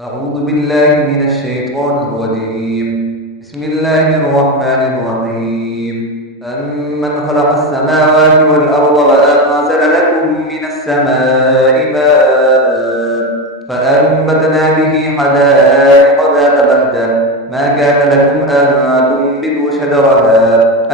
أعوذ بالله من الشيطان الرجيم. بسم الله الرحمن الرحيم. أمن خلق السماوات والأرض وأنزل لكم من السماء ماء فأنبتنا به حدائق ذات بهجة ما كان لكم أن تنبتوا شجرها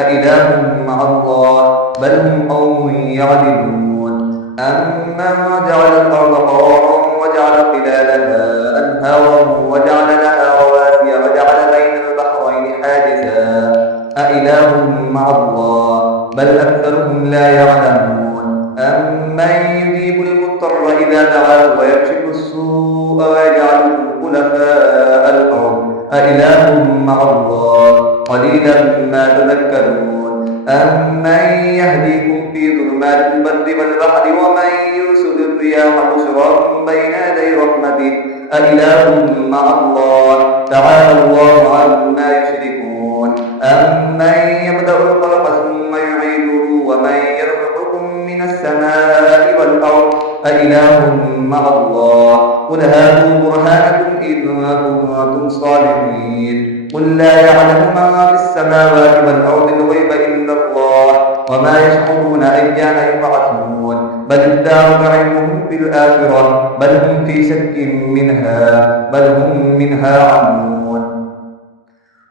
أإله مع الله بل هم قوم يعدلون. أمن جعل الأرض قرارا وجعل خلالها أنهارا وجعل لها رواسي وجعل بين البحرين حاجزا أإله مع الله بل أكثرهم لا يعلمون. أمن يجيب المضطر إذا دعاه ويكشف السوء ويجعلكم خلفاء الأرض أإله مع الله قليلا ما تذكرون. أمن يهديكم في ظلمات البر والبحر ومن يرسل الرياح بشرا بين يدي رحمته أإله مع الله تعالى الله عما يشركون. أمن يبدأ الخلق ثم يعيده ومن يرزقكم من السماء والأرض أإله مع الله قل هاتوا برهانكم إن كنتم صادقين. قل لا يعلم من في السماوات والأرض الغيب إلا الله وما يشعرون أيان يبعثون بل ادارك علمهم في الآخرة بل هم في شك منها بل هم منها عمون.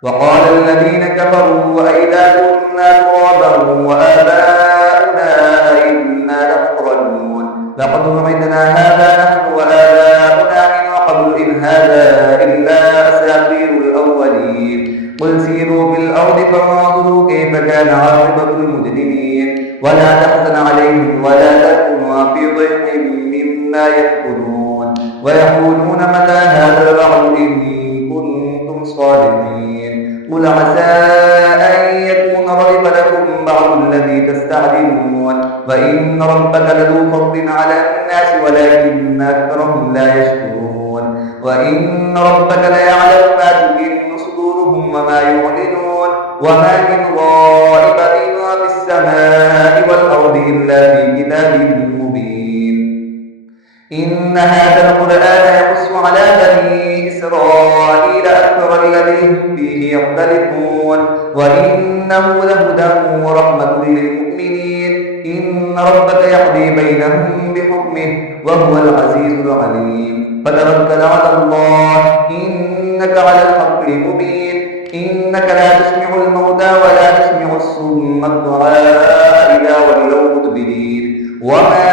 وقال الذين كفروا وإذا كنا ترابا وآباؤنا أئنا لمخرجون لقد وعدنا هذا نحن وآباؤنا من قبل إن هذا إلا أساطير الأولين. قل سيروا في الأرض فانظروا كيف كان عاقبة المجرمين ولا تحزن عليهم ولا تكونوا في ضيق مما يأكلون ويقولون متى هذا الوعد إن كنتم صادقين. قل عسى أن يكون رغب لكم بعض الذي تستعجلون وإن ربك لذو فضل على الناس ولكن أكثرهم لا يشكرون. وإن ربك ليعلم ما تكن صدورهم وما يعلنون وما من غائبة في السماء والأرض إلا في كتاب مبين. إن هذا القرآن يقص على بني إسرائيل أكثر الذي هم فيه يختلفون وإنه لهدى ورحمة للمؤمنين. إن ربك يقضي بينهم بحكمه وهو العزيز العليم. فتوكل على الله إنك على الحق المبين. إنك لا تسمع الموتى ولا تسمع الصم الدعاء إذا ولوا مدبرين وما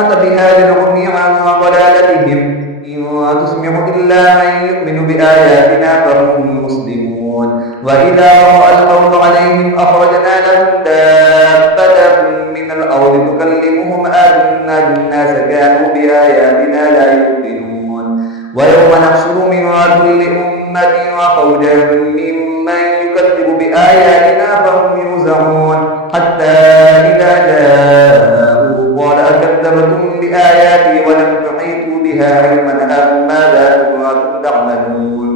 أنت بهاد العمي عن ضلالتهم إن تسمع إلا من يؤمن بآياتنا فهم مسلمون. وإذا وقع القول عليهم أخرجنا لهم دابة من الأرض تكلمهم أن الناس كانوا بآياتنا لا يؤمنون. ويوم نحشر من كل أمة وفوجا ممن يكذب بآياتنا فهم يوزعون حتى إذا جاءوا قال أكذبتم بآياتي ولم تحيطوا بها علما أم ماذا كنتم تعملون.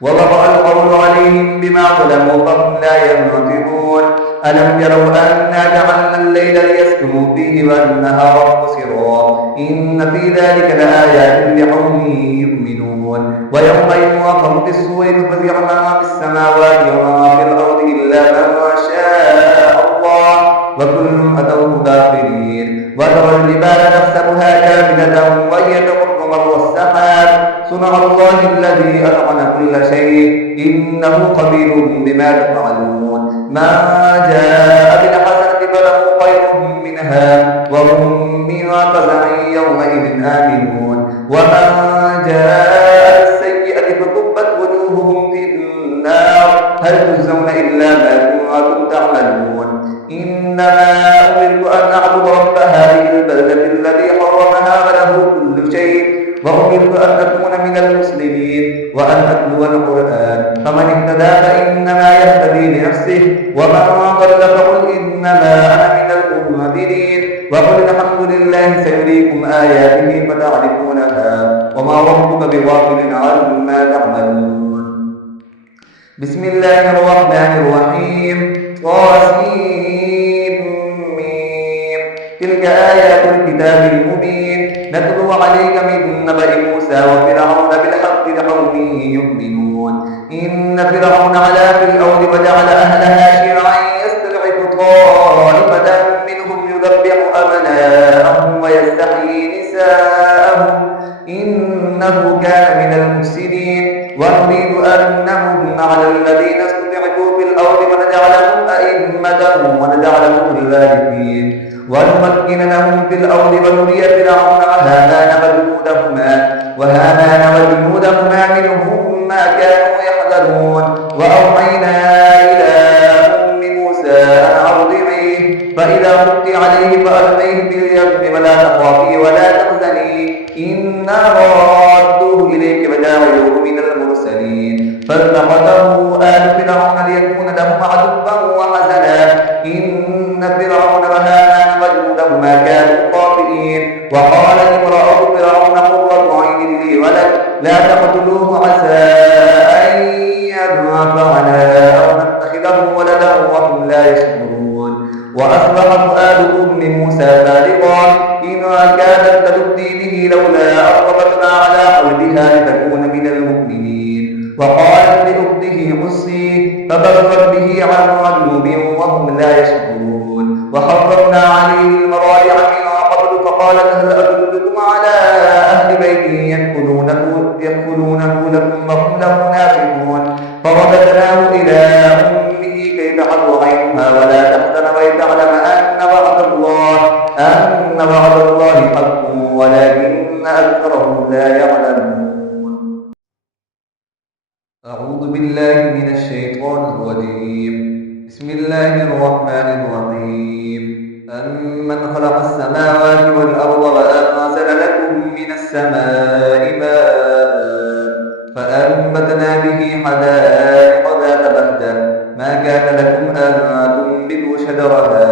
ووقع القول عليهم بما ظلموا فهم لا ينطقون. ألم يروا أنا جعلنا الليل ليسكنوا فيه والنهار مبصرا إن في ذلك لآيات لقوم يؤمنون. ويوم ينفخ في الصور ففزع ما في السماوات وما في الأرض إلا من شاء الله وكل أتوه داخلين. وترى الجبال تحسبها كاملة وهي تمر مر السحاب صنع الله الذي أتقن كل شيء إنه خبير بما تفعلون. ما جاء بالحسنة فله خير منها وهم من فزع يومئذ آمنون ومن جاء بالسيئة فكبت وجوههم في النار هل تجزون إلا ما كنتم تعملون. إنما أمرت أن أعبد رب هذه البلدة الذي حرمها وله كل شيء وأمرت أن أكون من المسلمين وأن أتلو القرآن فمن اهتدى فإنما يهتدي لنفسه ومن ضل فقل إنما أنا من المنذرين. وقل الحمد لله سيريكم آياته فتعرفونها وما ربك بغافل عما تعملون. بسم الله الرحمن الرحيم. طاسيم تلك آيات الكتاب المبين. نتلو عليك من نبأ موسى وفرعون بالحق لقوم يؤمنون إن فرعون علا في الأرض وجعل أهلها شيعا يستضعف طائفة منهم يذبح أبناءهم ويستحيي نساءهم إنه كان من المفسدين ونريد أن نمن على الذين استضعفوا في الأرض ونجعلهم أئمة ونجعلهم الوارثين ونمكن لهم في الأرض ونري فرعون وهامان وجنودهما منهم ما كانوا يحذرون وأوحينا إلى أم موسى أن أرضعيه فإذا خفت عليه فألقيه في اليم ولا تخافي ولا تحزني إنا رادوه إليك وجاعلوه من المرسلين فالتقطه آل فرعون ليكون لهم عدوا وحزنا إن فرعون وهامان وجنودهما كانوا خاطئين وقال امرأة فرعون قرة عين لي ولك لا تقتلوه عسى أن ينفعنا أو نتخذه ولدا وهم لا يشكرون وأصبح فؤاد أم موسى فارغا إن كادت لتبدي به لولا أربتنا على قلبها لتكون من المؤمنين وقالت لأخته قصي فبصرت به عن جنوب وهم لا يشكرون وحرمنا عليه المراجع من قبل فقالت هل أدلكم على أهل بيت يأكلونه لكم وهم له ناصحون فرددناه إلى أمه كي تحر عينها ولا تحزن ويتعلم أن وعد الله حق ولكن أكثرهم لا يعلمون. أعوذ بالله من الشيطان الرجيم. بسم الله الرحمن الرحيم. أمن خلق السماوات والأرض وأنزل لكم من السماء ماء فأنبتنا به حدائق ذات بهجة ما كان لكم أن تنبتوا شجرها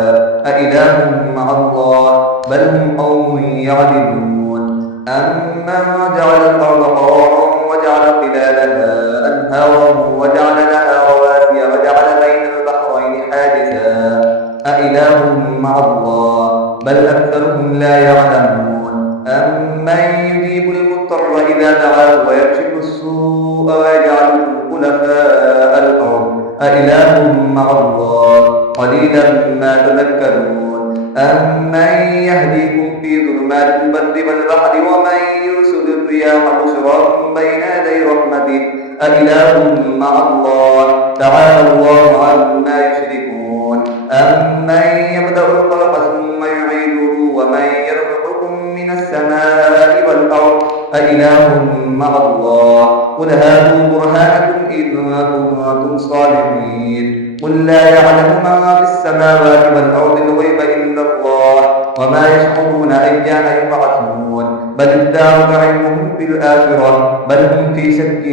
أإله مع الله بل هم قوم يعدلون. أمن جعل الأرض قرارا وجعل خلالها أنهارا وجعل لها رواسي وجعل بين البحرين حاجزا أإله مع الله بل أكثرهم لا يعلمون. أمن يجيب المضطر إذا دعاه ويكشف السوء ويجعلكم خلفاء الأرض أإله مع الله قليلا ما تذكرون. أمن يهديكم في ظلمات البر والبحر ومن يرسل الرياح بشرا بين يدي رحمته أإله مع الله تعالى الله عما يشركون. أمن يبدأ الخلق ثم يعيده ومن يرزقكم من السماء والأرض أإله مع الله قل هاتوا برهانكم إن كنتم صادقين. قل لا يعلم من في السماوات والأرض الغيب إلا الله وما يشعرون أيان يبعثون بل ادارك علمهم في الآخرة بل هم في شك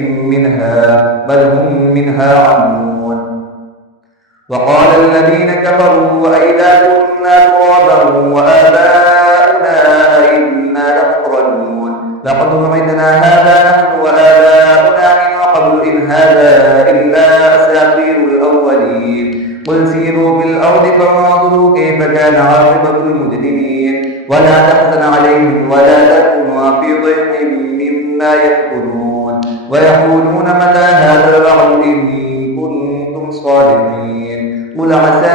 منها عمون. وقال الذين كفروا أئذا كنا ترابا وآباؤنا أئنا لمخرجون لقد وعدنا هذا نحن وآباؤنا من قبل إن هذا إلا أساطير الأولين. قل سيروا في الأرض فانظروا كيف كان عاقبة المجرمين ولا تحزن عليهم ولا تكونوا في ضيق مما يأكلون ويقولون متى هذا الوعد إن كنتم صادقين. قل عسى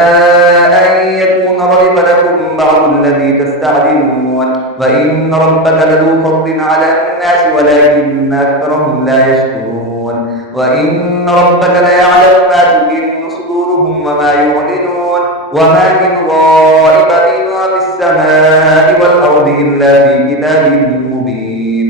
أن يكون ردف لكم بعض الذي تستعجلون وإن ربك لذو فضل على الناس ولكن أكثرهم لا يشكرون. وإن ربك ليعلم ما تكن صدورهم وما يعلنون وما من غائبة في السماء والأرض إلا في كتاب مبين.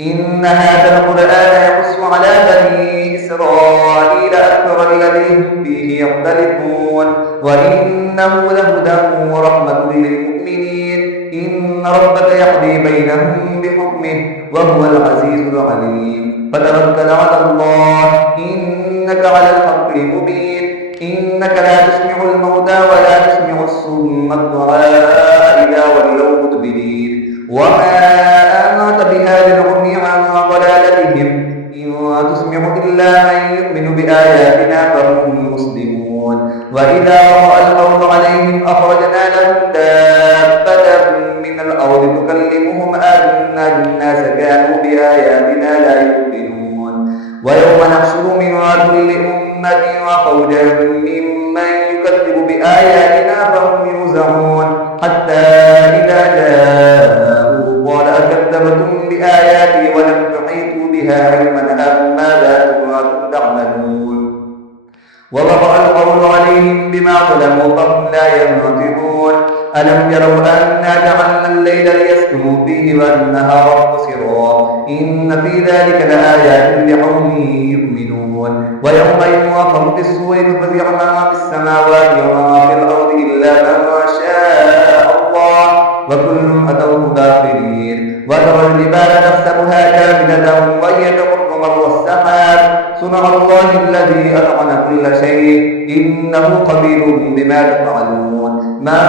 إن هذا القرآن يقص على بني إسرائيل أكثر الذي هم فيه يختلفون وإنه لهدى ورحمة للمؤمنين. إن ربك يقضي بينهم بحكمه وهو العزيز العليم. فتوكل على الله إنك على الحق المبين. إنك لا تسمع الموتى ولا تسمع الصم الدعاء إذا ولوا مدبرين وما أنت بهاد العمي عن ضلالتهم إن تسمع إلا من يؤمن بآياتنا فهم مسلمون. وإذا وقع القول عليهم أخرجنا لهم دابة من الأرض تكلمهم ونحشر من كل أمة وفوجا ممن يكذب بآياتنا فهم يوزعون حتى إذا جاءوا قال أكذبتم بآياتي ولم تحيطوا بها علما أم ماذا كنتم تعملون ووقع القول عليهم بما ظلموا فهم لا ينطقون ألم يروا أنا جعلنا الليل ليسكنوا فيه والنهار مبصرا إن في ذلك لآيات لقوم يؤمنون ويوم ينفخ في الصور ففزع ما في السماوات وما في الأرض إلا ما شاء الله وكل أتوه داخلين وترى الجبال تحسبها كاملة وهي تمر مر السحاب صنع الله الذي أتقن كل شيء إنه خبير بما تفعلون ما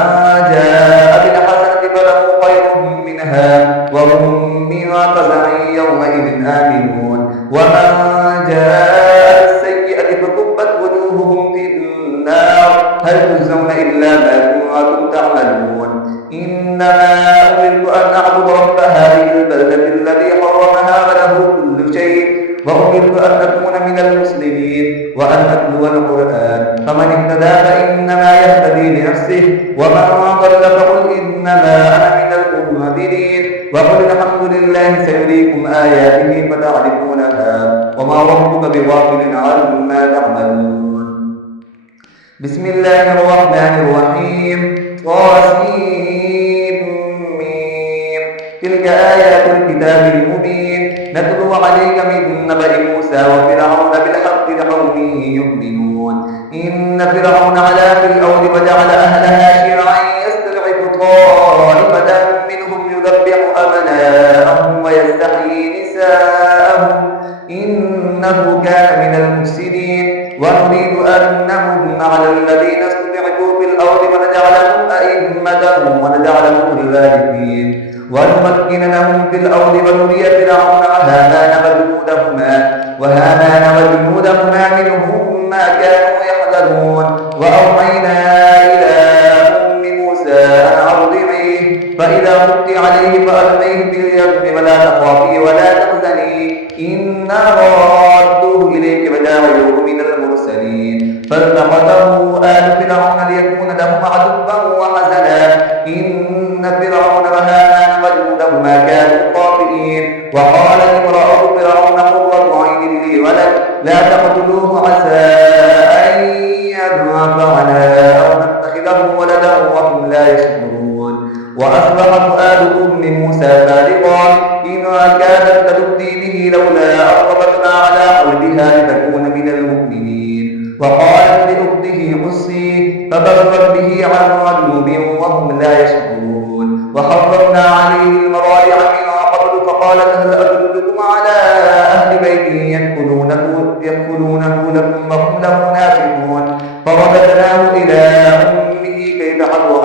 جاء بالحسنة فله خير منها وهم من فزع يومئذ آمنون ومن جاء بالسيئة فكبت وجوههم في النار هل تجزون إلا ما كنتم تعملون إنما أمرت أن أعبد رب هذه البلدة الذي حرمها وله كل شيء وأمرت أن أكون من المسلمين وأن أتلو القرآن فمن اهتدى فإنما يهتدي لنفسه ومن ضل فقل إنما أنا من المنذرين وقل الحمد لله سيريكم آياته فتعرفونها وما ربك بغافل عما تعملون بسم الله الرحمن الرحيم طاسيم تلك آيات الكتاب المبين نتلو عليك من نبأ موسى وفرعون بالحق لقوم يؤمنون إن فرعون علا في الأرض وجعل أهلها شيعا يستضعف طائفة منهم يذبح أبناءهم ويستحيي نساءهم إنه كان من المفسدين ونريد أن نمن على الذين استضعفوا في الأرض ونجعلهم أئمة ونجعلهم الوارثين ونمكن لهم في الأرض ونري فرعون وهامان وجنودهما منهم ما كانوا يحذرون وأوحينا إلى أم موسى أن أرضعيه فإذا خفت عليه فألقيه في اليم ولا تخافي ولا تحزني إنا رادوه إليك وجاعلوه من المرسلين فالتقطه آل فرعون ليكون لهم عدوا وحزنا إن فرعون وهامان وجنودهما كانوا خاطئين وقال امرأة فرعون قرة عين لي ولد لا تقتلوه عسى أن ينفعنا أو نتخذه ولدا وهم لا يشعرون وأصبح فؤاد أم موسى فارغا إن كانت لتبدي به لولا أربتنا على قلبها لتكون من المؤمنين وقالت لأخته قصي فبصرت به عن جنوب وهم لا يشعرون وحرمنا عليه المراجع من قبل فقالت هل أدلكم على أهل بيت يأكلونه لكم وهم له ناصحون فرددناه إلى أمه كي تحر